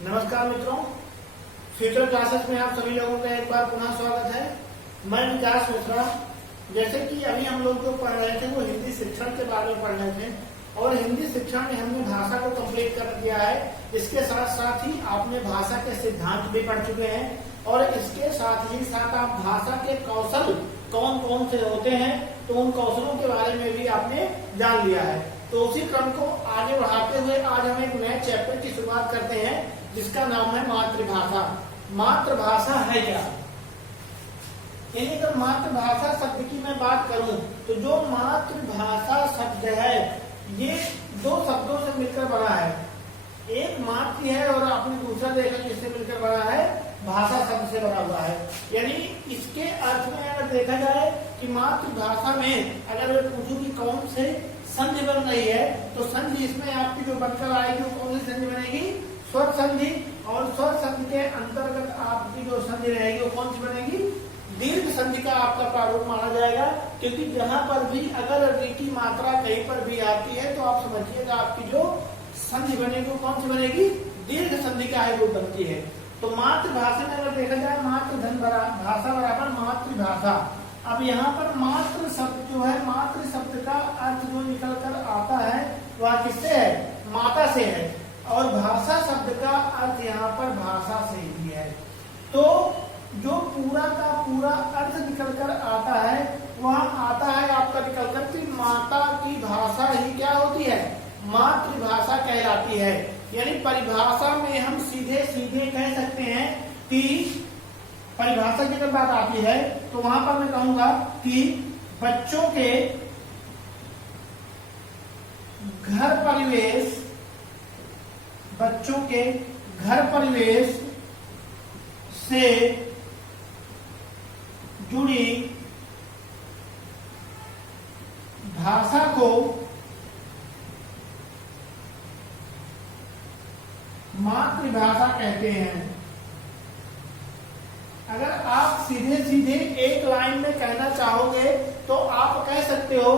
नमस्कार मित्रों, future classes में आप सभी लोगों का एक बार पुनः स्वागत है। मैं विकास मिश्रा। जैसे कि अभी हम लोग जो पढ़ रहे थे वो हिंदी शिक्षण के बारे में पढ़ रहे थे और हिंदी शिक्षण में हमने भाषा को कंप्लीट कर दिया है। इसके साथ साथ ही आपने भाषा के सिद्धांत भी पढ़ चुके हैं और इसके साथ ही साथ आप भाषा के कौशल कौन कौन से होते हैं तो उन कौशलों के बारे में भी आपने जान लिया है। तो उसी क्रम को आगे बढ़ाते हुए आज हम एक नए चैप्टर की शुरुआत करते हैं जिसका नाम है मातृभाषा। मातृभाषा है क्या? यानी अगर मातृभाषा शब्द की मैं बात करूं तो जो मातृभाषा शब्द है ये दो शब्दों से मिलकर बना है। एक मातृ है और आपने दूसरा देखा किससे मिलकर बना है? भाषा शब्द से बना हुआ है। यानी इसके अर्थ में अगर देखा जाए कि मातृभाषा में अगर मैं पूछूं कि कौन से संधि बन रही है तो संधि इसमें आपकी जो बनकर आएगी वो कौन सी संधि बनेगी? स्वर संधि। और स्वर संधि के अंतर्गत आपकी जो संधि रहेगी वो कौन सी बनेगी? दीर्घ संधि का आपका प्रारूप माना जाएगा। क्योंकि जहां पर भी अगर री की मात्रा कहीं पर भी आती है तो आप समझिएगा आपकी जो संधि बनेगी वो कौन सी बनेगी? दीर्घ संधि का रूप बनती है। तो मातृभाषा में अगर देखा जाए मातृधन भाषा बराबर मातृभाषा। अब यहाँ पर मातृ शब्द जो है, मातृ शब्द का अर्थ जो निकल कर आता है वह किससे है? माता से है। और भाषा शब्द का अर्थ यहाँ पर भाषा से ही है। तो जो पूरा का पूरा अर्थ निकल कर आता है वह आता है आपका निकल कर कि माता की भाषा ही क्या होती है? मातृभाषा कहलाती है। यानी परिभाषा में हम सीधे सीधे कह सकते हैं कि परिभाषा की अगर बात आती है तो वहां पर मैं कहूंगा कि बच्चों के घर परिवेश से जुड़ी भाषा को मातृभाषा कहते हैं। अगर आप सीधे सीधे एक लाइन में कहना चाहोगे तो आप कह सकते हो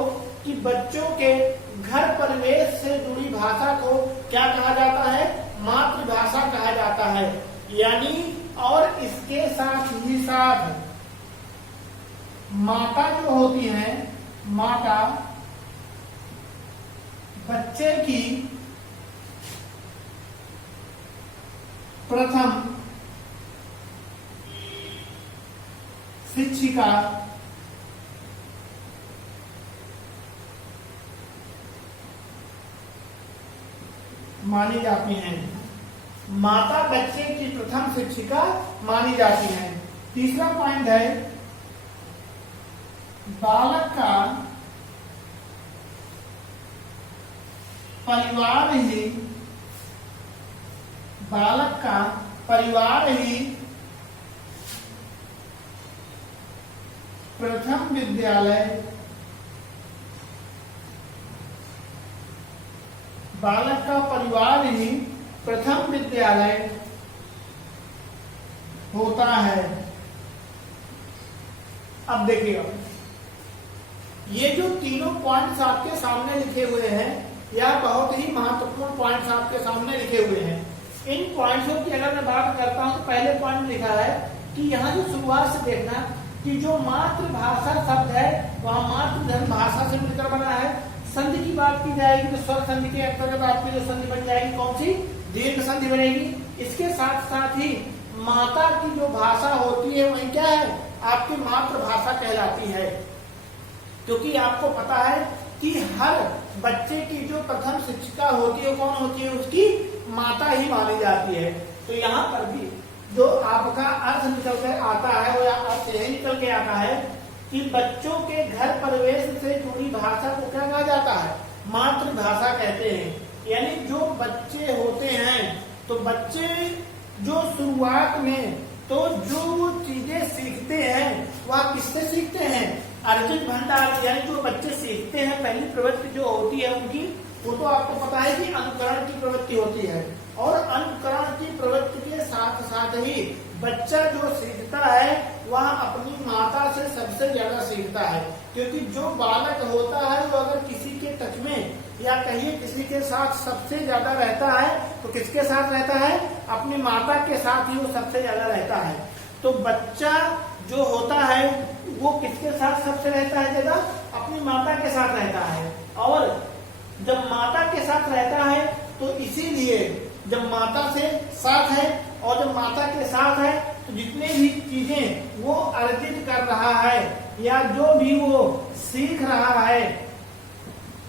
कि बच्चों के घर परिवेश से जुड़ी भाषा को क्या कहा जाता है? मातृभाषा कहा जाता है। यानी और इसके साथ ही साथ माता जो होती है, माता बच्चे की प्रथम शिक्षिका मानी जाती हैं। माता बच्चे की प्रथम शिक्षिका मानी जाती है। तीसरा पॉइंट है बालक का परिवार ही प्रथम विद्यालय, बालक का परिवार ही प्रथम विद्यालय होता है। अब देखिएगा ये जो तीनों पॉइंट्स आपके सामने लिखे हुए हैं यह बहुत ही महत्वपूर्ण पॉइंट्स आपके सामने लिखे हुए हैं। इन पॉइंट्सों की अगर मैं बात करता हूं तो पहले पॉइंट लिखा है कि यहाँ जो शुरुआत से देखना कि जो मातृभाषा शब्द है वह मातृधन भाषा से मिलकर बना है। संधि की बात की जाएगी तो स्वर संधि के अंतर्गत आपकी जो संधि बन जाएगी कौन सी? दीर्घ संधि बनेगी। इसके साथ साथ ही माता की जो भाषा होती है वही क्या है? आपकी मातृभाषा कहलाती है। क्योंकि आपको पता है कि हर बच्चे की जो प्रथम शिक्षिका होती है कौन होती है? उसकी माता ही मानी जाती है। तो यहाँ पर भी जो आपका अर्थ निकल कर आता है वो अर्थ यही निकल के आता है कि बच्चों के घर परिवेश से जुड़ी भाषा को क्या कहा जाता है? मातृभाषा कहते हैं। यानी जो बच्चे होते हैं तो बच्चे जो शुरुआत में तो जो वो चीजें सीखते हैं वह किससे सीखते हैं? अर्जित भंडार। यानी जो बच्चे सीखते हैं पहली प्रवृत्ति जो होती है उनकी वो तो आपको पता है कि अनुकरण की प्रवृत्ति होती है। और अनुकरण की प्रवृत्ति के साथ साथ ही बच्चा जो सीखता है वह अपनी माता से सबसे ज्यादा सीखता है, क्योंकि जो बालक होता है वो अगर किसी के टच में या कहिए किसी के साथ सबसे ज्यादा रहता है तो किसके साथ रहता है? अपनी माता के साथ ही वो सबसे ज्यादा रहता है। तो बच्चा जो होता है वो किसके साथ सबसे रहता है ज्यादा? अपनी माता के साथ रहता है। और जब माता के साथ रहता है तो इसीलिए जब माता से साथ है और जब माता के साथ है तो जितने भी चीजें वो अर्जित कर रहा है या जो भी वो सीख रहा है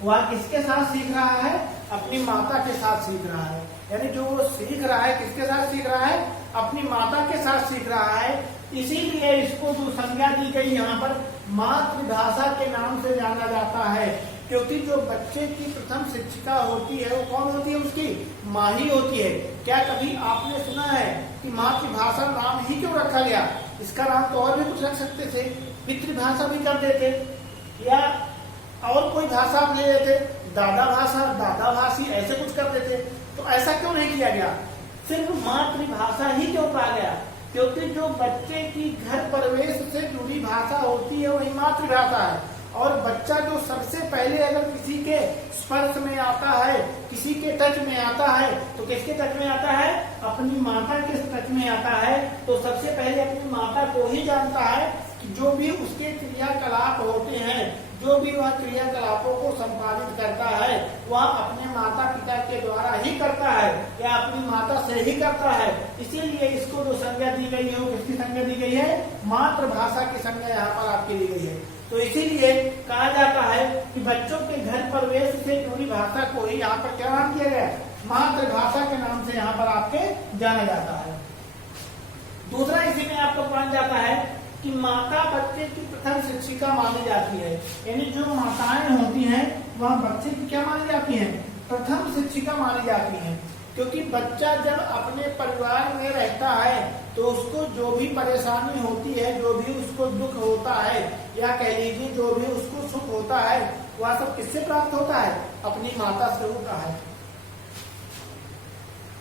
वह किसके साथ सीख रहा है? अपनी माता के साथ सीख रहा है। यानी जो वो सीख रहा है किसके साथ सीख रहा है? अपनी माता के साथ सीख रहा है। इसीलिए इसको जो संज्ञा दी गई यहाँ पर मातृभाषा के नाम से जाना जाता है, क्योंकि जो बच्चे की प्रथम शिक्षिका होती है वो कौन होती है? उसकी माँ ही होती है। क्या कभी आपने सुना है कि मातृभाषा नाम ही क्यों रखा गया? इसका नाम तो और भी कुछ रख सकते थे, पितृभाषा भी कर देते, या और कोई भाषा आप ले लेते, दादा भाषा, दादा भाषी, ऐसे कुछ कर देते। तो ऐसा क्यों नहीं किया गया? सिर्फ मातृभाषा ही क्यों कहा गया? क्योंकि जो बच्चे की घर प्रवेश से जुड़ी भाषा होती है वही मातृभाषा है। और बच्चा जो सबसे पहले अगर किसी के स्पर्श में आता है, किसी के टच में आता है, तो किसके टच में आता है? अपनी माता के टच में आता है। तो सबसे पहले अपनी माता को ही जानता है कि जो भी उसके क्रियाकलाप होते हैं, जो भी वह क्रियाकलापों को संपादित करता है वह अपने माता पिता के द्वारा ही करता है या अपनी माता से ही करता है। इसीलिए इसको जो संज्ञा दी गई है वो किसकी संज्ञा दी गई है? मातृभाषा की संज्ञा यहाँ पर आपके दी गई है। तो इसीलिए कहा जाता है कि बच्चों के घर प्रवेश से जुड़ी भाषा को ही यहाँ पर क्या नाम किया गया? मातृभाषा के नाम से यहाँ पर आपके जाना जाता है। दूसरा इसी में आपको पढ़ा जाता है कि माता बच्चे की प्रथम शिक्षिका मानी जाती है। यानी जो माताएं होती हैं वह बच्चे की क्या मानी जाती हैं? प्रथम शिक्षिका मानी जाती हैं। क्योंकि बच्चा जब अपने परिवार में रहता है तो उसको जो भी परेशानी होती है, जो भी उसको दुख होता है या कह लीजिए जो भी उसको सुख होता है वह सब किससे प्राप्त होता है? अपनी माता से होता है।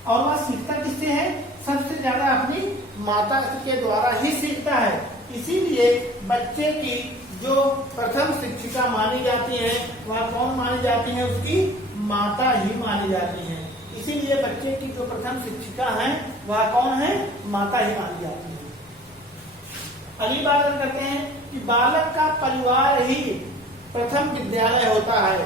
और वह सीखता किससे है? सबसे ज्यादा अपनी माता के द्वारा ही सीखता है। इसीलिए बच्चे की जो प्रथम शिक्षिका मानी जाती है वह कौन मानी जाती है? उसकी माता ही मानी जाती है। इसीलिए बच्चे की जो प्रथम शिक्षिका है वह कौन है? माता ही मानी जाती है। अगली बात हम करते हैं कि बालक का परिवार ही प्रथम विद्यालय होता है।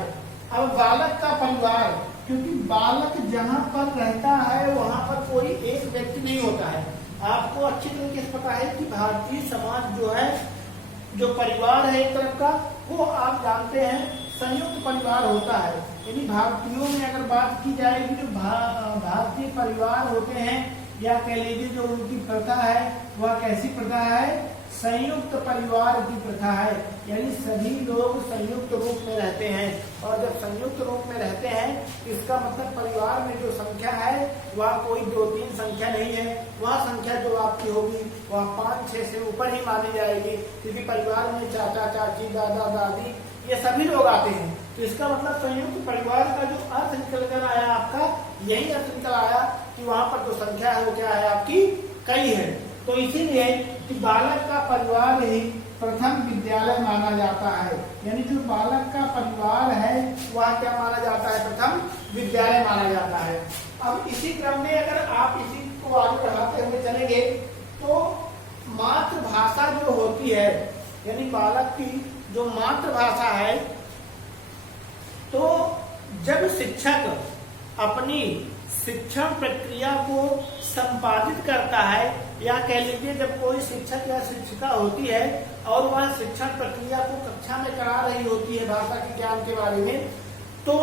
अब बालक का परिवार, क्योंकि बालक जहाँ पर रहता है वहां पर कोई एक व्यक्ति नहीं होता है। आपको अच्छी तरीके से पता है कि भारतीय समाज जो है, जो परिवार है एक तरफ का, वो आप जानते हैं संयुक्त परिवार होता है। यानी भारतीयों में अगर बात की जाएगी जो भारतीय परिवार होते हैं या कह लीजिए जो उनकी प्रथा है वह कैसी प्रथा है? संयुक्त परिवार की प्रथा है। यानी सभी लोग संयुक्त रूप में रहते हैं। और जब संयुक्त रूप में रहते हैं इसका मतलब परिवार में जो संख्या है वह कोई 2-3 संख्या नहीं है। वह संख्या जो आपकी होगी वह 5-6 से ऊपर ही मानी जाएगी, क्योंकि परिवार में चाचा चाची, दादा दादी ये सभी लोग आते हैं। तो इसका मतलब संयुक्त परिवार का जो अर्थ निकल कर आया आपका, यही अर्थ निकल आया कि वहां पर जो संख्या है वो क्या है? आपकी कई है। तो इसीलिए कि बालक का परिवार ही प्रथम विद्यालय माना जाता है। यानी जो बालक का परिवार है वह क्या माना जाता है? प्रथम विद्यालय माना जाता है। अब इसी क्रम में अगर आप इसी को आगे बढ़ाते हुए चलेंगे तो मातृभाषा जो होती है, यानी बालक की जो मातृभाषा है, तो जब शिक्षक अपनी शिक्षण प्रक्रिया को संपादित करता है या कह लीजिए जब कोई शिक्षक या शिक्षिका होती है और वह शिक्षण प्रक्रिया को कक्षा में करा रही होती है भाषा के ज्ञान के बारे में, तो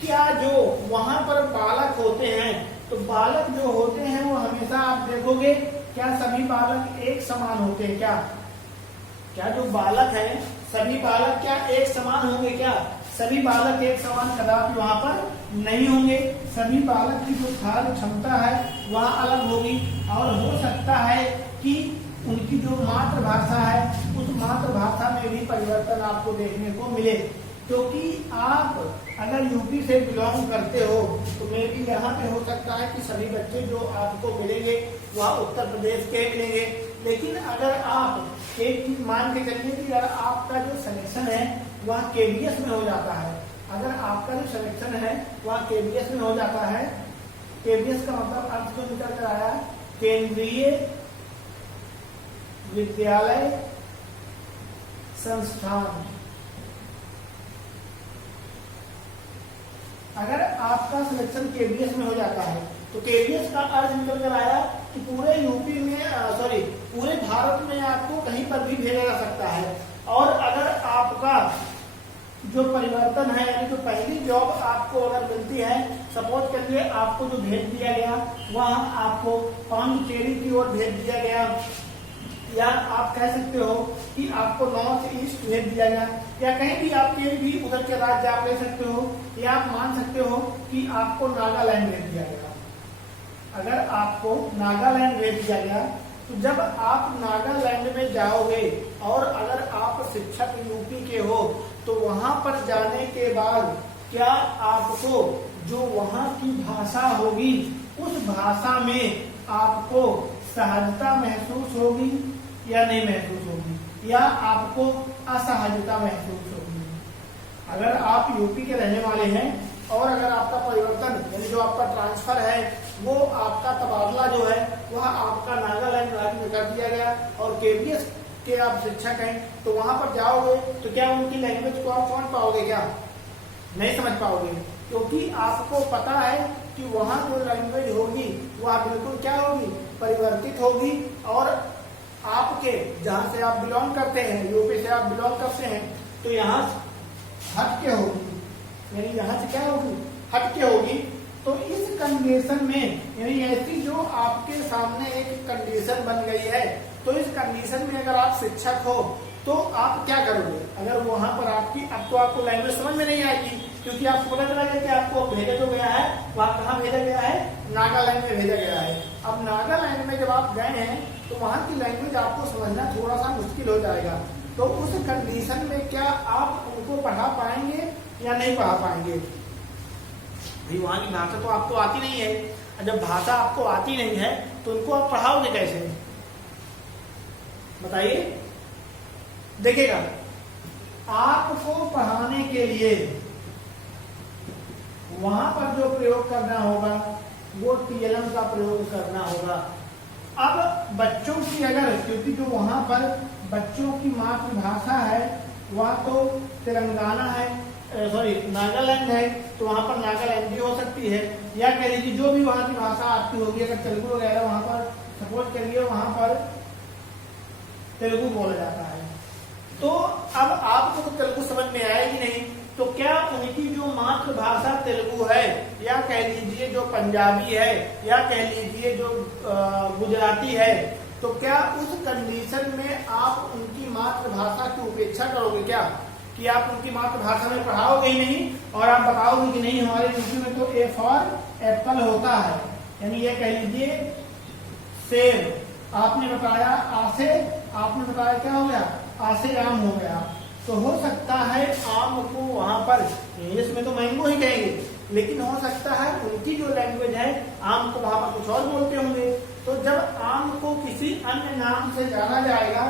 क्या जो वहां पर बालक होते हैं, तो बालक जो होते हैं वो हमेशा आप देखोगे क्या सभी बालक एक समान होते हैं? क्या जो बालक है सभी बालक क्या एक समान होंगे? क्या सभी बालक एक समान कदापि वहां पर नहीं होंगे। सभी बालक की जो कार्य क्षमता है वह अलग होगी और हो सकता है कि उनकी जो मातृभाषा है उस मातृभाषा में भी परिवर्तन आपको देखने को मिले। क्योंकि आप अगर यूपी से बिलोंग करते हो तो मे भी यहाँ पे हो सकता है कि सभी बच्चे जो आपको मिलेंगे वह उत्तर प्रदेश के मिलेंगे। लेकिन अगर आप एक चीज मान के चलिए कि अगर आपका जो सिलेक्शन है वह केबीएस में हो जाता है, अगर आपका जो सिलेक्शन है वह केबीएस में हो जाता है, केबीएस का मतलब अर्थ जो निकल कर आया केंद्रीय विद्यालय संस्थान। अगर आपका सिलेक्शन केबीएस में हो जाता है तो केबीएस का अर्थ निकल कर आया कि पूरे यूपी में पूरे भारत में आपको कहीं पर भी भेजा जा सकता है। और अगर आपका जो परिवर्तन है यानी जो पहली जॉब आपको अगर मिलती है, सपोज करिए आपको जो भेज दिया गया वह आपको पांडिचेरी की ओर भेज दिया गया, या आप कह सकते हो कि आपको नॉर्थ ईस्ट भेज दिया गया, या कहीं भी आप कहीं भी उधर के राज्य आप ले सकते हो, या आप मान सकते हो कि आपको नागालैंड भेज दिया गया। अगर आपको नागालैंड भेज दिया गया तो जब आप नागालैंड में जाओगे और अगर आप शिक्षक यूपी के हो तो वहां पर जाने के बाद क्या आपको जो वहां की भाषा होगी उस भाषा में आपको सहजता महसूस होगी या नहीं महसूस होगी, या आपको असहजता महसूस होगी। अगर आप यूपी के रहने वाले हैं और अगर आपका परिवर्तन यानी जो आपका ट्रांसफर है वो आपका तबादला जो है वह आपका नागालैंड राज्य में कर दिया गया और केबीएस के आप शिक्षक हैं तो वहां पर जाओगे तो क्या उनकी लैंग्वेज को आप समझ पाओगे? क्या नहीं समझ पाओगे, क्योंकि आपको पता है कि वहां जो लैंग्वेज होगी वह बिल्कुल क्या होगी, परिवर्तित होगी। और आपके जहां से आप बिलोंग करते हैं, यूपी से आप बिलोंग करते हैं, तो यहाँ हट के होगी, यानी यहाँ से क्या होगी, हट के होगी। तो इस कंडीशन में यानी ऐसी जो आपके सामने एक कंडीशन बन गई है, तो इस कंडीशन में अगर आप शिक्षक हो तो आप क्या करोगे? अगर वहां पर अब तो आपको लैंग्वेज समझ में नहीं आएगी, क्योंकि आपको पता चला गया कि आपको भेजा जो गया है वहां कहाँ भेजा गया है, नागालैंड में भेजा गया है। अब नागालैंड में जब आप गए हैं तो वहां की लैंग्वेज आपको समझना थोड़ा सा मुश्किल हो जाएगा। तो उस कंडीशन में क्या आप उनको पढ़ा पाएंगे या नहीं पढ़ा पाएंगे? भाई वहां की भाषा तो आपको आती नहीं है, जब भाषा आपको आती नहीं है तो उनको आप पढ़ाओगे कैसे? बताइए। देखिएगा, आपको पढ़ाने के लिए वहां पर जो प्रयोग करना होगा वो टीएलएम का प्रयोग करना होगा। अब बच्चों की अगर, क्योंकि जो वहां पर बच्चों की मातृभाषा है वह तो तेलंगाना है, नागालैंड है, तो वहां पर नागालैंडी हो सकती है, या कह लीजिए जो भी वहां की भाषा आपकी होगी, अगर तेलुगु वगैरह वहां पर सपोज करिए वहां पर तेलुगु बोला जाता है, तो अब आपको तो तेलुगु समझ में आएगी नहीं, तो क्या उनकी जो मातृभाषा तेलुगु है, या कह लीजिए जो पंजाबी है, या कह लीजिए जो गुजराती है, तो क्या उस कंडीशन में आप उनकी मातृभाषा की उपेक्षा करोगे क्या? कि आप उनकी मातृभाषा में पढ़ाओगे ही नहीं और आप बताओगे कि नहीं हमारे यूपी में तो ए फॉर एप्पल होता है, यानी ये कह लीजिए सेब, आपने बताया आ से, आपने बताया क्या हो गया, आ से आम हो गया। तो हो सकता है आम को वहां पर इंग्लिश में तो मैंगो ही कहेंगे, लेकिन हो सकता है उनकी जो लैंग्वेज है आम को वहां पर कुछ और बोलते होंगे। तो जब आम को किसी अन्य नाम से जाना जाएगा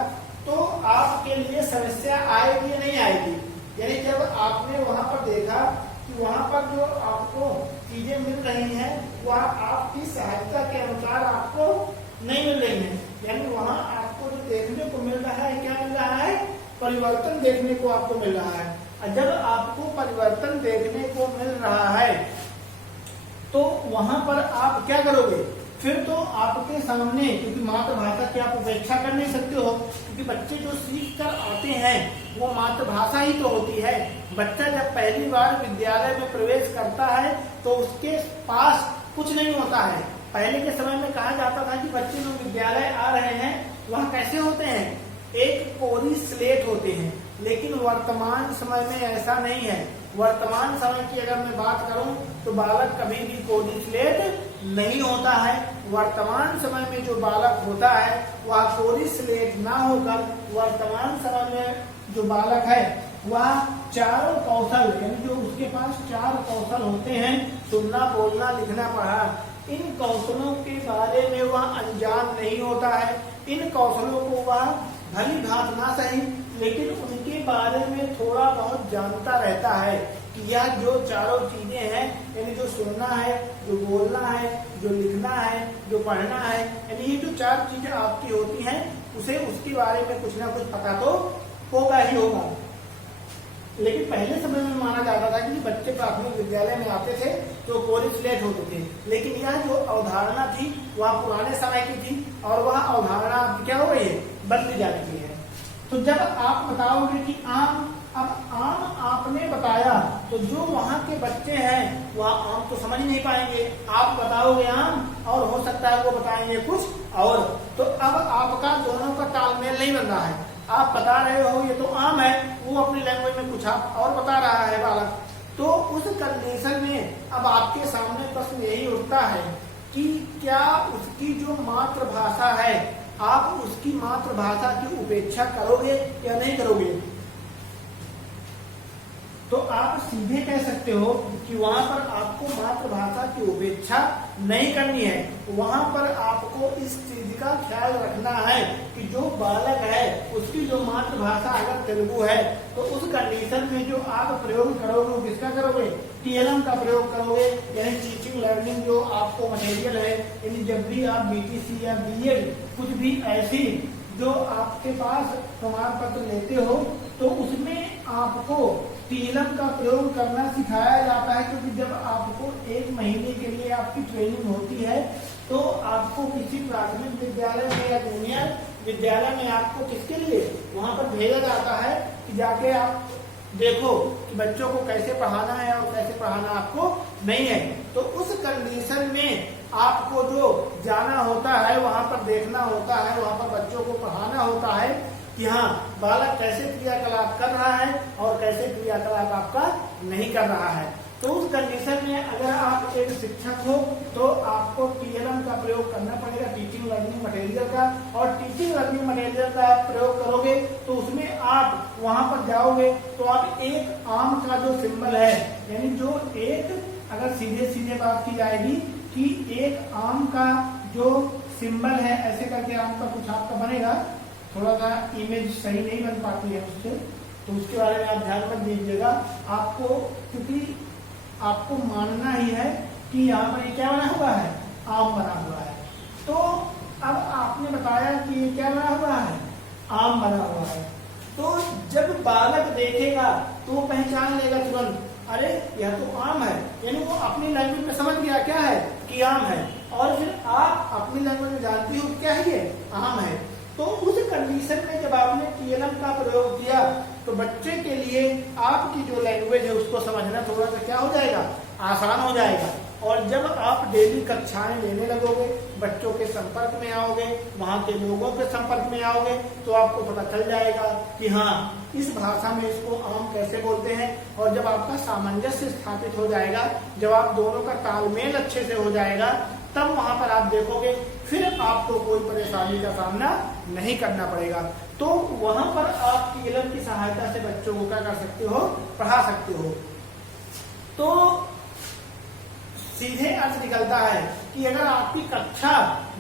तो आपके लिए समस्या आएगी या नहीं आएगी? यानी जब आपने वहां पर देखा कि वहां पर जो आपको चीजें मिल रही हैं वह आपकी सहायता के अनुसार आपको नहीं मिल रही है, यानी वहां आपको जो देखने को मिल रहा है क्या मिल रहा है, परिवर्तन देखने को आपको मिल रहा है। और जब आपको परिवर्तन देखने को मिल रहा है तो वहां पर आप क्या करोगे? फिर तो आपके सामने, क्योंकि मातृभाषा की आप उपेक्षा कर नहीं सकते हो, क्योंकि बच्चे जो सीख कर आते हैं वो मातृभाषा ही तो होती है। बच्चा जब पहली बार विद्यालय में प्रवेश करता है तो उसके पास कुछ नहीं होता है। पहले के समय में कहा जाता था कि बच्चे जो विद्यालय आ रहे हैं वह कैसे होते हैं, एक कोरी स्लेट होते हैं, लेकिन वर्तमान समय में ऐसा नहीं है। वर्तमान समय की अगर मैं बात करूं तो बालक कभी भी कोरी स्लेट नहीं होता है। वर्तमान समय में जो बालक होता है वह कोरी स्लेट ना होकर वर्तमान समय में जो बालक है वह चारों कौशल, यानी जो उसके पास 4 कौशल होते हैं, सुनना, बोलना, लिखना, पढ़ा, इन कौशलों के बारे में वह अनजान नहीं होता है। इन कौशलों को वह भली भांति ना सही, लेकिन उनके बारे में थोड़ा बहुत जानता रहता है कि यह जो चारों चीजें हैं, यानी जो सुनना है, जो बोलना है, जो लिखना है, जो पढ़ना है, यानी ये जो 4 चीजें आपकी होती हैं, उसे उसके बारे में कुछ ना कुछ पता तो होगा ही होगा। लेकिन पहले समय में माना जाता था कि बच्चे प्राथमिक विद्यालय में आते थे तो कोरी स्लेट होते थे, लेकिन यह जो अवधारणा थी वह पुराने समय की थी और वह अवधारणा क्या हो गई है, बदली जा चुकी है। तो जब आप बताओगे कि आम, अब आम आपने बताया तो जो वहाँ के बच्चे हैं वह आम तो समझ नहीं पाएंगे। आप बताओगे आम और हो सकता है वो बताएंगे कुछ और, तो अब आपका दोनों का तालमेल नहीं बन रहा है। आप बता रहे हो ये तो आम है, वो अपनी लैंग्वेज में कुछ और बता रहा है बालक, तो उस कंडीशन में अब आपके सामने प्रश्न यही उठता है कि क्या उसकी जो मातृभाषा है, आप उसकी मातृभाषा की उपेक्षा करोगे या नहीं करोगे। तो आप सीधे कह सकते हो कि वहां पर आपको मातृभाषा की उपेक्षा नहीं करनी है। वहां पर आपको इस चीज का ख्याल रखना है कि जो बालक है उसकी जो मातृभाषा अगर तेलुगु है तो उस कंडीशन में जो आप प्रयोग करोगे वो किसका करोगे, TLM का प्रयोग करोगे, यानी टीचिंग लर्निंग जो आपको मटेरियल है, यानी जब भी आप BTC या BEd कुछ भी ऐसी जो आपके पास प्रमाण पत्र लेते हो तो उसमें आपको TLM का प्रयोग करना सिखाया जाता है, क्योंकि जब आपको 1 महीने के लिए आपकी ट्रेनिंग होती है तो आपको किसी प्राथमिक विद्यालय में या जूनियर विद्यालय में आपको किसके लिए वहां पर भेजा जाता है कि जाके आप देखो कि बच्चों को कैसे पढ़ाना है और कैसे पढ़ाना आपको नहीं है। तो उस कंडीशन में आपको जो जाना होता है, वहां पर देखना होता है, वहां पर बच्चों को पढ़ाना होता है कि हाँ बालक कैसे क्रियाकलाप कर रहा है और कैसे क्रियाकलाप आपका नहीं कर रहा है। तो उस कंडीशन में अगर आप एक शिक्षक हो तो आपको TLM का प्रयोग करना पड़ेगा, टीचिंग लर्निंग मटेरियल का, और टीचिंग लर्निंग मटेरियल का आप प्रयोग करोगे तो उसमें आप वहां पर जाओगे तो आप एक आम का जो सिंबल है, यानी जो एक, अगर सीधे सीधे बात की जाएगी कि एक आम का जो सिंबल है, ऐसे करके आम का कुछ आपका बनेगा, थोड़ा सा इमेज सही नहीं बन पाती है उससे, तो उसके बारे में आप ध्यान मत दीजिएगा। आपको क्योंकि आपको मानना ही है कि यहाँ पर ये क्या बना हुआ है, आम बना हुआ है। तो अब आपने बताया कि ये क्या बना हुआ है, आम बना हुआ है। तो जब बालक देखेगा तो वो पहचान लेगा तुरंत, अरे यह तो आम है, यानी वो अपनी लैंग्वेज में समझ गया क्या है कि आम है, और फिर आप अपनी लैंग्वेज में जानती हो क्या है ये आम है। तो उस कंडीशन में जब आपने TLM का प्रयोग किया तो बच्चे के लिए आपकी जो लैंग्वेज है उसको समझना थोड़ा सा क्या हो जाएगा, आसान हो जाएगा। और जब आप डेली कक्षाएं लेने लगोगे, बच्चों के संपर्क में आओगे, वहाँ के लोगों के संपर्क में आओगे, तो आपको पता चल जाएगा कि हाँ इस भाषा में इसको आम कैसे बोलते हैं। और जब आपका सामंजस्य स्थापित हो जाएगा, जब आप दोनों का तालमेल अच्छे से हो जाएगा, तब वहां पर आप देखोगे फिर आपको कोई परेशानी का सामना नहीं करना पड़ेगा। तो वहां पर आप TLM की सहायता से बच्चों को क्या कर सकते हो, पढ़ा सकते हो। तो सीधे अर्थ निकलता है कि अगर आपकी कक्षा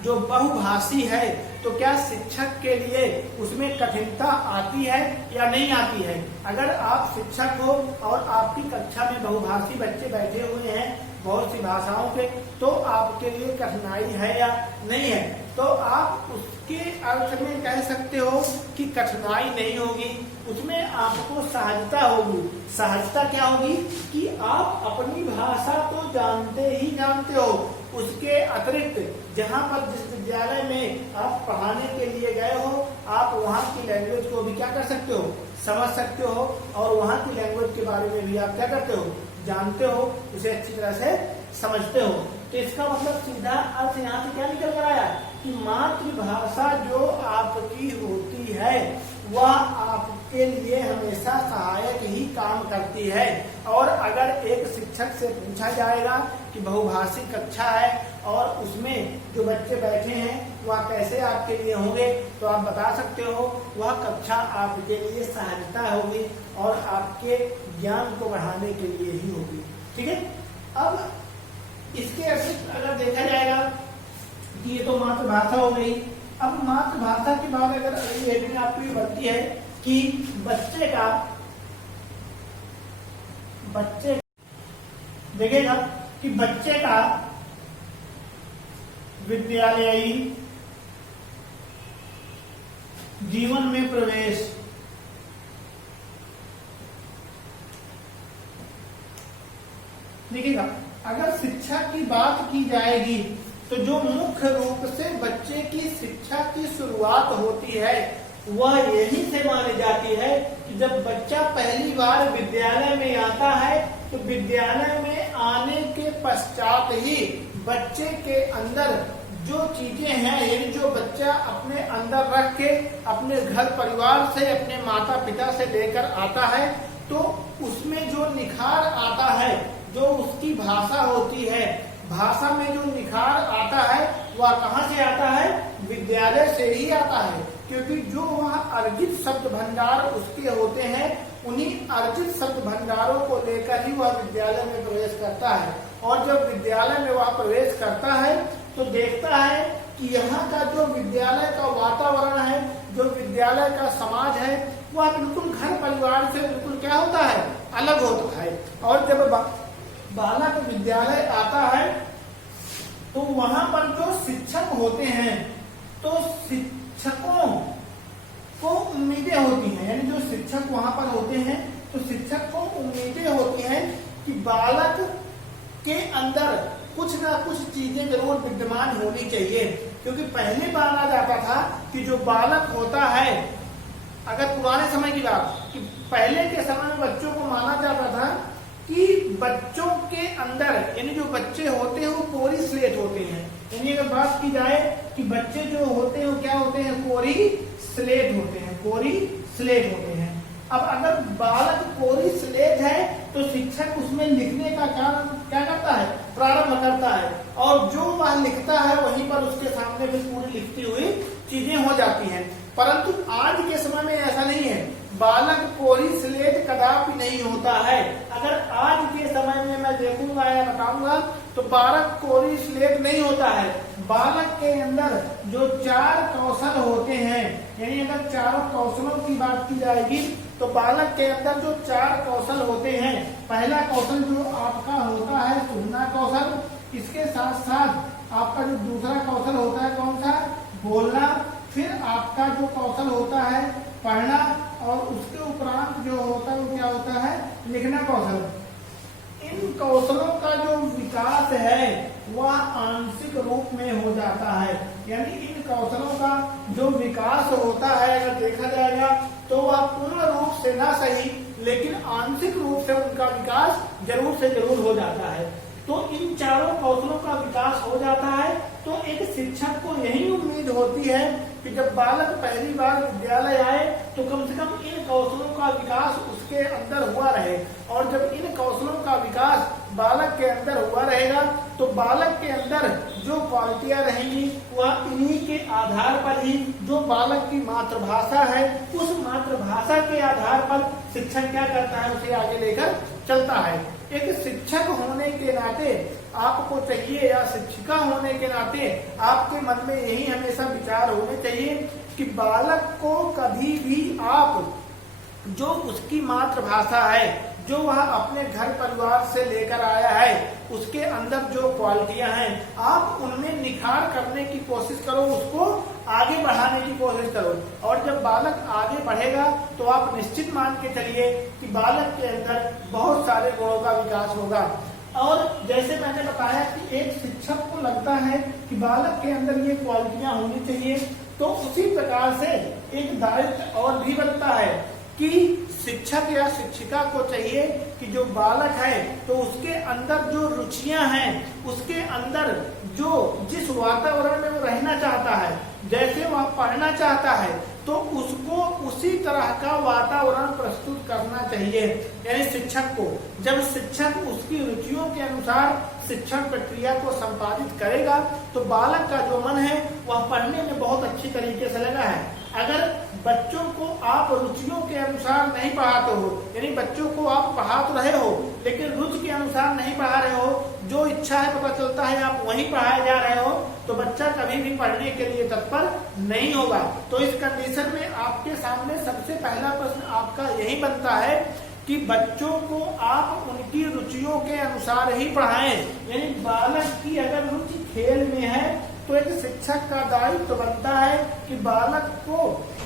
जो बहुभाषी है तो क्या शिक्षक के लिए उसमें कठिनता आती है या नहीं आती है। अगर आप शिक्षक हो और आपकी कक्षा में बहुभाषी बच्चे बैठे हुए हैं बहुत सी भाषाओं के, तो आपके लिए कठिनाई है या नहीं है। तो आप उसके अर्थ में कह सकते हो कि कठिनाई नहीं होगी, उसमें आपको सहजता होगी। सहजता क्या होगी कि आप अपनी भाषा तो जानते ही जानते हो, उसके अतिरिक्त जहाँ पर जिस विद्यालय में आप पढ़ाने के लिए गए हो, आप वहाँ की लैंग्वेज को भी क्या कर सकते हो, समझ सकते हो, और वहाँ की लैंग्वेज के बारे में भी आप क्या करते हो, जानते हो, उसे अच्छी तरह से समझते हो। तो इसका मतलब सीधा अर्थ यहाँ से क्या निकल कर आया कि मातृभाषा जो आपकी होती है वह आपके लिए हमेशा सहायक ही काम करती है। और अगर एक शिक्षक से पूछा जाएगा कि बहुभाषी कक्षा है और उसमें जो बच्चे बैठे हैं वह कैसे आपके लिए होंगे, तो आप बता सकते हो वह कक्षा आपके लिए सहायता होगी और आपके ज्ञान को बढ़ाने के लिए ही होगी। ठीक है, अब इसके अतिरिक्त अगर देखा जाएगा कि ये तो मातृभाषा हो गई। अब मातृभाषा के बाद अगर अगली हेडिंग आपकी बनती है कि बच्चे देखेगा कि बच्चे का विद्यालयी जीवन में प्रवेश। देखिएगा, अगर शिक्षा की बात की जाएगी तो जो मुख्य रूप से बच्चे की शिक्षा की शुरुआत होती है वह यहीं से मानी जाती है कि जब बच्चा पहली बार विद्यालय में आता है तो विद्यालय में आने के पश्चात ही बच्चे के अंदर जो चीजें हैं, यानी जो बच्चा अपने अंदर रख के अपने घर परिवार से, अपने माता पिता से लेकर आता है, तो उसमें जो निखार आता है, जो उसकी भाषा होती है, भाषा में जो निखार आता है वह कहाँ से आता है? विद्यालय से ही आता है, क्योंकि जो वह अर्जित शब्द भंडार उसके होते हैं, उन्हीं अर्जित शब्द भंडारों को लेकर ही वह विद्यालय में प्रवेश करता है। और जब विद्यालय में वह प्रवेश करता है तो देखता है कि यहाँ का जो विद्यालय का वातावरण है, जो विद्यालय का समाज है, वह बिल्कुल घर परिवार से बिल्कुल क्या होता है? अलग होता है। और जब बालक विद्यालय आता है तो वहां पर जो शिक्षक होते हैं, तो शिक्षकों को उम्मीदें होती हैं, यानी जो शिक्षक वहां पर होते हैं तो शिक्षक को उम्मीदें होती हैं कि बालक के अंदर कुछ ना कुछ चीजें जरूर विद्यमान होनी चाहिए। क्योंकि पहले माना जाता था कि जो बालक होता है, अगर पुराने समय की बात, कि पहले के समय में बच्चों को माना जाता था कि बच्चों के अंदर, यानी जो बच्चे होते हैं वो कोरी स्लेट होते हैं। यानी अगर बात की जाए कि बच्चे जो होते हैं वो क्या होते हैं? कोरी स्लेट होते हैं, कोरी स्लेट होते हैं। अब अगर बालक कोरी स्लेट है तो शिक्षक उसमें लिखने का क्या करता है? प्रारंभ करता है, और जो वह लिखता है वहीं पर उसके सामने भी पूरी लिखती हुई चीजें हो जाती हैं। परंतु आज के समय में ऐसा नहीं है, बालक कोरी स्लेट कदापि नहीं होता है। अगर आज के समय में मैं देखूंगा या बताऊंगा तो बालक कोरी स्लेट नहीं होता है। बालक के अंदर जो 4 कौशल होते हैं, यानी अगर चारों कौशलों की बात की जाएगी तो बालक के अंदर जो 4 कौशल होते हैं, पहला कौशल जो आपका होता है सुनना कौशल, इसके साथ साथ आपका जो दूसरा कौशल होता है कौन सा? बोलना। फिर आपका जो कौशल होता है पढ़ना, और उसके उपरांत जो होता है वो क्या होता है? लिखना कौशल। इन कौशलों का जो विकास है वह आंशिक रूप में हो जाता है, यानी इन कौशलों का जो विकास होता है अगर देखा जाएगा तो वह पूर्ण रूप से ना सही लेकिन आंशिक रूप से उनका विकास जरूर से जरूर हो जाता है। तो इन चारों कौशलों का विकास हो जाता है तो एक शिक्षक को यही उम्मीद होती है कि जब बालक पहली बार विद्यालय आए तो कम से कम इन कौशलों का विकास उसके अंदर हुआ रहे, और जब इन कौशलों का विकास बालक के अंदर हुआ रहेगा तो बालक के अंदर जो क्वालिटियां रहेंगी वह इन्हीं के आधार पर ही, जो बालक की मातृभाषा है उस मातृभाषा के आधार पर शिक्षक क्या करता है? उसे आगे लेकर चलता है। एक शिक्षक होने के नाते आपको चाहिए, या शिक्षिका होने के नाते आपके मन में यही हमेशा विचार होने चाहिए कि बालक को कभी भी आप जो उसकी मातृभाषा है, जो वह अपने घर परिवार से लेकर आया है, उसके अंदर जो क्वालिटियां हैं आप उनमें निखार करने की कोशिश करो, उसको आगे बढ़ाने की कोशिश करो। और जब बालक आगे बढ़ेगा तो आप निश्चित मान के चलिए कि बालक के अंदर बहुत सारे गुणों का विकास होगा। और जैसे मैंने बताया कि एक शिक्षक को लगता है कि बालक के अंदर ये क्वालिटियां होनी चाहिए, तो उसी प्रकार से एक दायित्व और भी बनता है कि शिक्षक या शिक्षिका को चाहिए कि जो बालक है तो उसके अंदर जो रुचियां हैं, उसके अंदर जो जिस वातावरण में वो रहना चाहता है, जैसे वह पढ़ना चाहता है, तो उसको उसी तरह का वातावरण प्रस्तुत करना चाहिए। यानी शिक्षक को, जब शिक्षक उसकी रुचियों के अनुसार शिक्षण प्रक्रिया को संपादित करेगा तो बालक का जो मन है वह पढ़ने में बहुत अच्छी तरीके से लगा है। अगर बच्चों को आप रुचियों के अनुसार नहीं पढ़ाते हो, यानी बच्चों को आप पढ़ा तो रहे हो लेकिन रुचि के अनुसार नहीं पढ़ा रहे हो, जो इच्छा है पता चलता है आप वहीं पढ़ाए जा रहे हो, तो बच्चा कभी भी पढ़ने के लिए तत्पर नहीं होगा। तो इस कंडीशन में आपके सामने सबसे पहला प्रश्न आपका यही बनता है कि बच्चों को आप उनकी रुचियों के अनुसार ही पढ़ाएं। यानी बालक की अगर रुचि खेल में है तो एक शिक्षक का दायित्व बनता है कि बालक को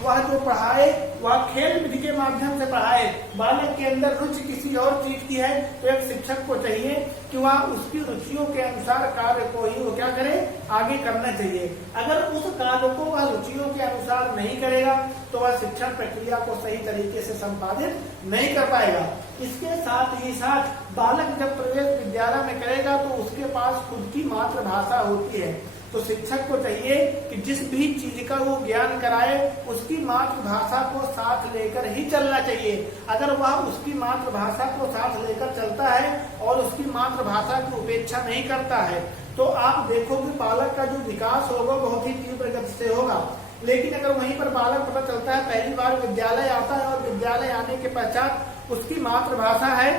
वह जो पढ़ाए वह खेल विधि के माध्यम से पढ़ाए। बालक के अंदर रुचि किसी और चीज की है तो एक शिक्षक को चाहिए कि वह उसकी रुचियों के अनुसार कार्य को ही वो क्या करे, आगे करना चाहिए। अगर उस कार्य को वह रुचियों के अनुसार नहीं करेगा तो वह शिक्षण प्रक्रिया को सही तरीके से संपादित नहीं कर पाएगा। इसके साथ ही साथ बालक जब प्रवेश विद्यालय में करेगा तो उसके पास खुद की मातृभाषा होती है, तो शिक्षक को चाहिए कि जिस भी चीज का वो ज्ञान कराए उसकी मातृभाषा को साथ लेकर ही चलना चाहिए। अगर वह उसकी मातृभाषा को साथ लेकर चलता है और उसकी मातृभाषा की उपेक्षा नहीं करता है तो आप देखोगे बालक का जो विकास होगा बहुत ही तीव्र गति से होगा। लेकिन अगर वहीं पर बालक पता चलता है पहली बार विद्यालय आता है और विद्यालय आने के पश्चात उसकी मातृभाषा है,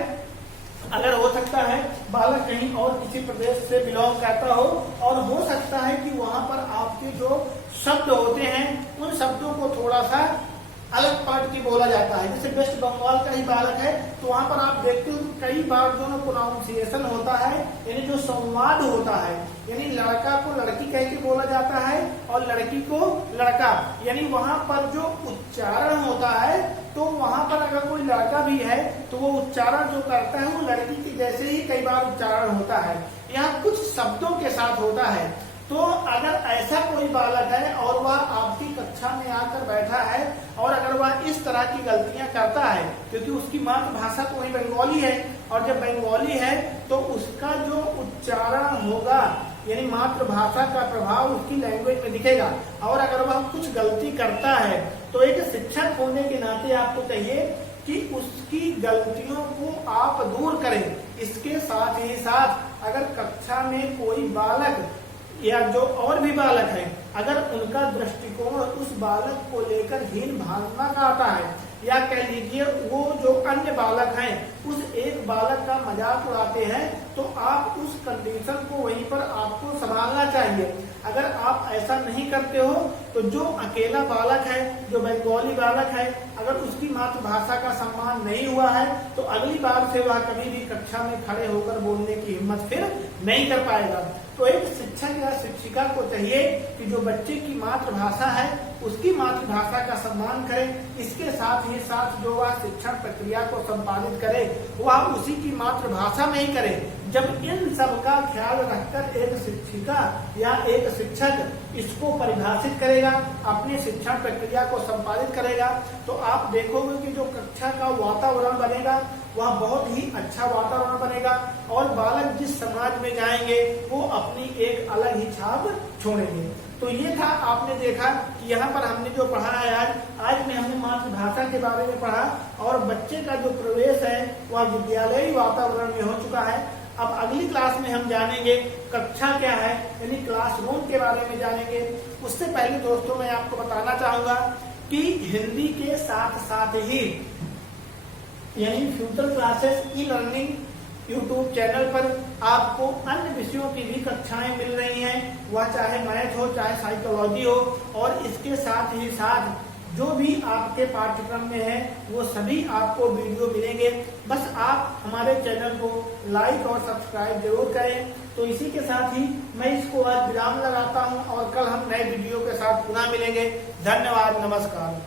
अगर हो सकता है बालक कहीं और किसी प्रदेश से बिलोंग करता हो और हो सकता है कि वहां पर आपके जो शब्द होते हैं उन शब्दों को थोड़ा सा अलग पार्ट की बोला जाता है। जैसे वेस्ट बंगाल का ही बालक है तो वहां पर आप देखते हो कई बार जो प्रोनाउंसिएशन होता है, यानी जो संवाद होता है, यानी लड़का को लड़की कह के बोला जाता है और लड़की को लड़का, यानी वहां पर जो उच्चारण होता है तो वहां पर अगर कोई लड़का भी है तो वो उच्चारण जो करता है वो लड़की के जैसे ही कई बार उच्चारण होता है, यहाँ कुछ शब्दों के साथ होता है। तो अगर ऐसा कोई बालक है और वह आपकी कक्षा में आकर बैठा है और अगर वह इस तरह की गलतियां करता है, क्योंकि उसकी मातृभाषा तो वही बंगाली है और जब बंगाली है तो उसका जो उच्चारण होगा यानी मातृभाषा का प्रभाव उसकी लैंग्वेज में दिखेगा। और अगर वह कुछ गलती करता है तो एक शिक्षक होने के नाते आपको चाहिए कि उसकी गलतियों को आप दूर करें। इसके साथ ही साथ अगर कक्षा में कोई बालक या जो और भी बालक हैं अगर उनका दृष्टिकोण उस बालक को लेकर हीन भावना का आता है या कह लीजिए वो जो अन्य बालक हैं उस एक बालक का मजाक उड़ाते हैं तो आप उस कंडीशन को वहीं पर आपको संभालना चाहिए। अगर आप ऐसा नहीं करते हो तो जो अकेला बालक है, जो बंगाली बालक है, अगर उसकी मातृभाषा का सम्मान नहीं हुआ है तो अगली बार से वह कभी भी कक्षा में खड़े होकर बोलने की हिम्मत फिर नहीं कर पाएगा। तो एक शिक्षक या शिक्षिका को चाहिए कि जो बच्चे की मातृभाषा है उसकी मातृभाषा का सम्मान करे, इसके साथ ही साथ जो वह शिक्षण प्रक्रिया को संपादित करे वह उसी की मातृभाषा में ही करे। जब इन सब का ख्याल रखकर एक शिक्षिका या एक शिक्षक इसको परिभाषित करेगा, अपनी शिक्षण प्रक्रिया को संपादित करेगा तो आप देखोगे कि जो कक्षा का वातावरण बनेगा वह बहुत ही अच्छा वातावरण बनेगा और बालक जिस समाज में जाएंगे वो अपनी एक अलग ही छाप छोड़ेंगे। तो ये था, आपने देखा कि यहाँ पर हमने जो पढ़ा है आज में हमने मातृभाषा के बारे में पढ़ा और बच्चे का जो प्रवेश है वह विद्यालयी वातावरण में हो चुका है। अब अगली क्लास में हम जानेंगे कक्षा क्या है, यानी क्लासरूम के बारे में जानेंगे। उससे पहले दोस्तों मैं आपको बताना चाहूंगा कि हिंदी के साथ साथ ही यानी future classes e learning YouTube channel पर आपको अन्य विषयों की भी कक्षाएं मिल रही हैं, वह चाहे मैथ हो चाहे साइकोलॉजी हो, और इसके साथ ही साथ जो भी आपके पाठ्यक्रम में है वो सभी आपको वीडियो मिलेंगे। बस आप हमारे चैनल को लाइक और सब्सक्राइब जरूर करें। तो इसी के साथ ही मैं इसको आज विराम लगाता हूं और कल हम नए वीडियो के साथ पुनः मिलेंगे। धन्यवाद, नमस्कार।